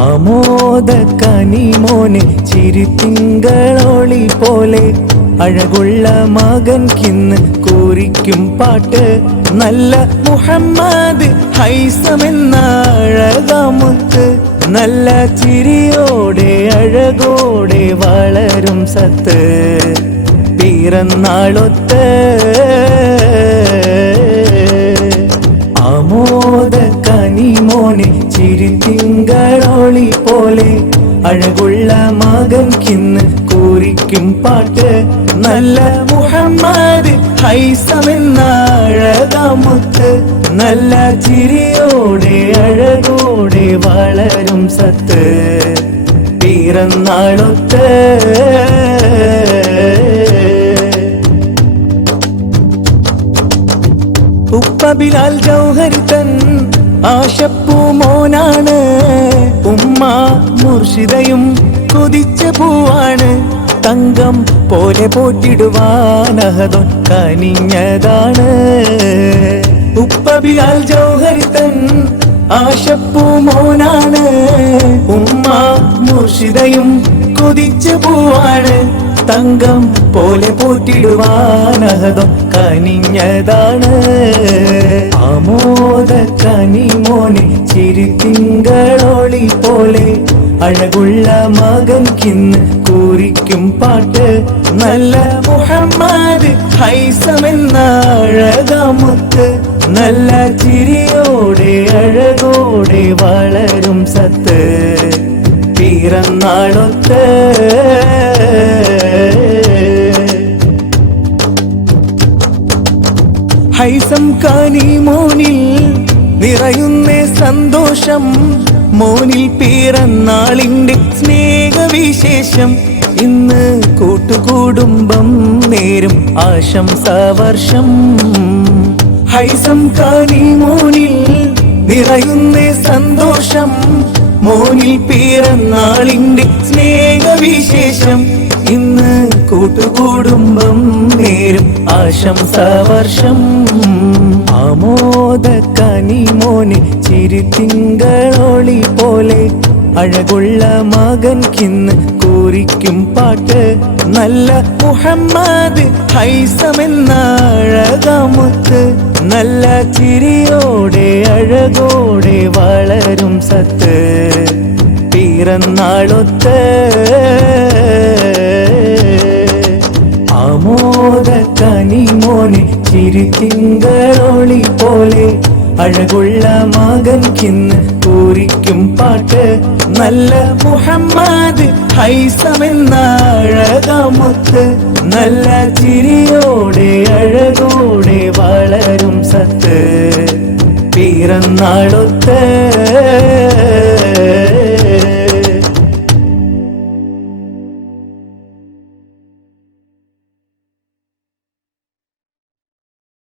ആമോദ കനിമോനെ ചിരിത്തിങ്കളോളി പോലെ അഴകുള്ള മകൻകിന്ന് കൂറിക്കും പാട്ട് നല്ല മുഹമ്മദ് ഹൈസമെന്ന അഴകാമുത്ത് നല്ല ചിരിയോടെ അഴകോടെ വളരും സത്ത് പിറന്നാളൊത്ത് ആമോദ കനിമോനെ ചിരിത്തിങ്കളോളി പോലെ അഴകുള്ള മകൻകിന്ന് കൂറിക്കും പാട്ട് നല്ല മുഹമ്മദ് ഹൈസമെന്ന അഴകാമുത്ത് നല്ല ചിരിയോടെ അഴകോടെ വളരും സത്ത് പിറന്നാളൊത്ത് ഉപ്പ ബിലാൽ ജൗഹർ തൻ ആശപ്പൂ മോനാണ് ഉമ്മ മുർഷിദയും കൊതിച്ച പൂവാണ് തങ്കം പോലെ പോറ്റിടുവാനഹദോൻ കനിഞ്ഞതാണ് ഉപ്പ ബിലാൽ ജൗഹർ തൻ ആശപ്പൂ മോനാണ് ഉമ്മ മുർഷിദയും കൊതിച്ച പൂവാണ് തങ്കം പോലെ പോറ്റിടുവാനഹദോൻ കനിഞ്ഞതാണ് ആമോദ കനിമോനെ ചിരിത്തിങ്കളോളി പോലെ അഴകുള്ള മകൻകിന്ന് കൂറിക്കും പാട്ട് നല്ല മുഹമ്മദ് ഹൈസമെന്ന അഴകാമുത്ത് നല്ല ചിരിയോടെ അഴകോടെ വളരും സത്ത് പിറന്നാളൊത്ത് ഹൈസം കാനി മോനിൽ നിറയുന്ന സന്തോഷം മോനിൽ പിറന്നാളിന്റെ സ്നേഹവിശേഷം ഇന്ന് കൂട്ടുകുടുംബം നേരും ആശംസാവർഷം ഹൈസം കാനി മോനിൽ നിറയുന്ന സന്തോഷം മോനിൽ പിറന്നാളിന്റെ സ്നേഹവിശേഷം ഇന്ന് കൂട്ടുകുടുംബം നേരും ആശംസാവർഷം ആമോദ കനിമോനെ ചിരിത്തിങ്കളോളി പോലെ അഴകുള്ള മകൻകിന്ന് കൂറിക്കും പാട്ട് നല്ല മുഹമ്മദ് ഹൈസമെന്ന അഴകാമുത്ത് നല്ല ചിരിയോടെ അഴകോടെ വളരും സത്ത് പിറന്നാളൊത്ത് ആമോദ കനിമോനെ ചിരിത്തിങ്കളോളി പോലെ അഴകുള്ള മകൻകിന്ന് കൂറിക്കും പാട്ട് നല്ല മുഹമ്മദ് ഹൈസമെന്ന അഴകാമുത്ത് നല്ല ചിരിയോടെ അഴകോടെ വളരും സത്ത് പിറന്നാളൊത്ത്